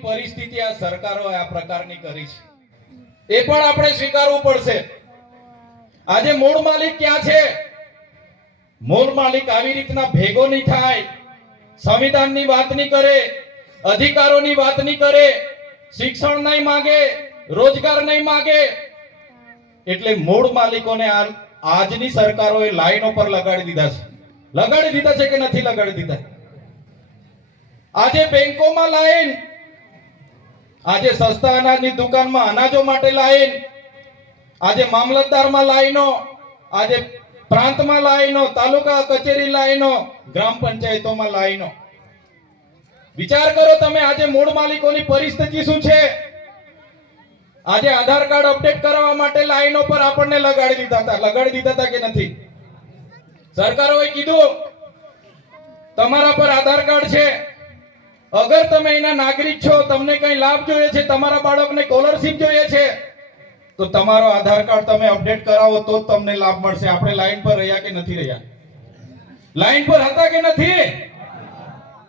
પરિસ્થિતિ આ સરકારો આ પ્રકારની કરી છે. એ પણ આપણે સ્વીકારવું પડશે. આજે મૂળ માલિક ક્યાં છે? મૂળ માલિક આવી રીતના ભેગો નહીં થાય. સંવિધાનની વાત નહીં કરે, અધિકારોની વાત નહીં કરે, શિક્ષણ નહીં માગે, રોજગાર નહીં માગે. એટલે મૂળ માલિકોને આજની સરકારોએ લાઈનો પર લગાડી દીધા છે. લગાડી દીધા છે કે નથી લગાડી દીધા? આજે બેંકોમાં લાઈન આજે સસ્તા અનાજની દુકાનમાં અનાજો માટે લાઈન, આજે મામલતદારમાં લાઈનો, આજે પ્રાંતમાં લાઈનો, તાલુકા કચેરી લાઈનો, ગ્રામ પંચાયતોમાં લાઈનો. વિચાર કરો તમે આજે મૂળ માલિકોની પરિસ્થિતિ શું છે? આજે આધાર કાર્ડ અપડેટ કરવા માટે લાઈનો પર આપણને લગાડી દીધા હતા. લગાડી દીધા હતા કે નથી? સરકારોએ કીધું, તમારા પર આધાર કાર્ડ છે. અગર તમે એના નાગરિક છો, તમને કઈ લાભ જોઈએ છે, તમારા બાળકને સ્કોલરશિપ જોઈએ છે, તો તમારો આધાર કાર્ડ તમે અપડેટ કરાવો તો જ તમને લાભ મળશે. આપણે લાઈન પર રહ્યા કે નથી રહ્યા? લાઈન પર હતા કે નથી?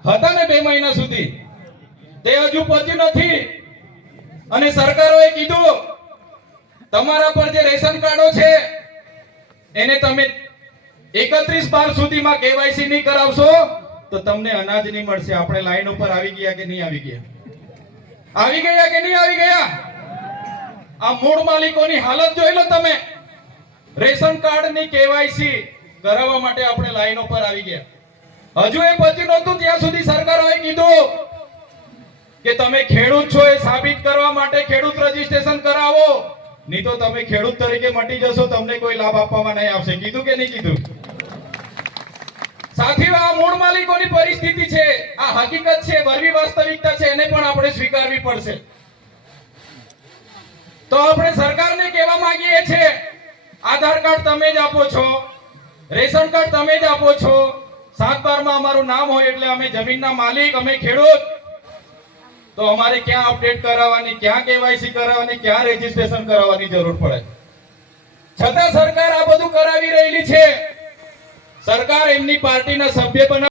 હતા ને બે મહિના સુધી. તે હજુ પહોંચ્યું નથી. અને સરકારોએ કીધું, તમારા પર જે રેશન કાર્ડો છે, એને તમે એકત્રીસ બાર સુધીમાં કેવાયસી નહીં કરાવશો. તો તમને અનાજ નહીં મળશે. આપણે લાઈન ઉપર આવી ગયા કે નહીં આવી ગયા? આવી ગયા કે નહીં આવી ગયા? આ મૂળ માલિકોની હાલત જોઈ લો તમે. રેશન કાર્ડની કેવાયસી કરાવવા માટે આપણે લાઈનો પર આવી ગયા. હજુ એ પત્યું નહોતું ત્યાં સુધી સરકારોએ કીધું કે તમે ખેડૂત છો એ સાબિત કરવા માટે ખેડૂત રજીસ્ટ્રેશન કરાવો. નહીં તો તમે ખેડૂત તરીકે મટી જશો, તમને કોઈ લાભ આપવામાં નહીં આવશે. કીધું કે નહીં કીધું સાથીઓ આ મૂળ માલિકોની પરિસ્થિતિ છે, આ હકીકત છે, વરવી વાસ્તવિકતા છે, એને પણ આપણે સ્વીકારવી પડશે. તો આપણે સરકારને કહેવા માંગીએ છીએ આધાર કાર્ડ તમે જ આપો છો, રેશન કાર્ડ તમે જ આપો છો, સાત બારમાં અમારું નામ હોય એટલે અમે જમીનના માલિક, અમે ખેડૂત. તો અમારે ક્યાં અપડેટ કરાવવાની, ક્યાં કેવાયસી કરાવવાની, ક્યાં રજીસ્ટ્રેશન કરાવવાની જરૂર પડે છતાં સરકાર આ બધું કરાવી રહેલી છે. સરકાર એમની પાર્ટીના સભ્ય બનાવ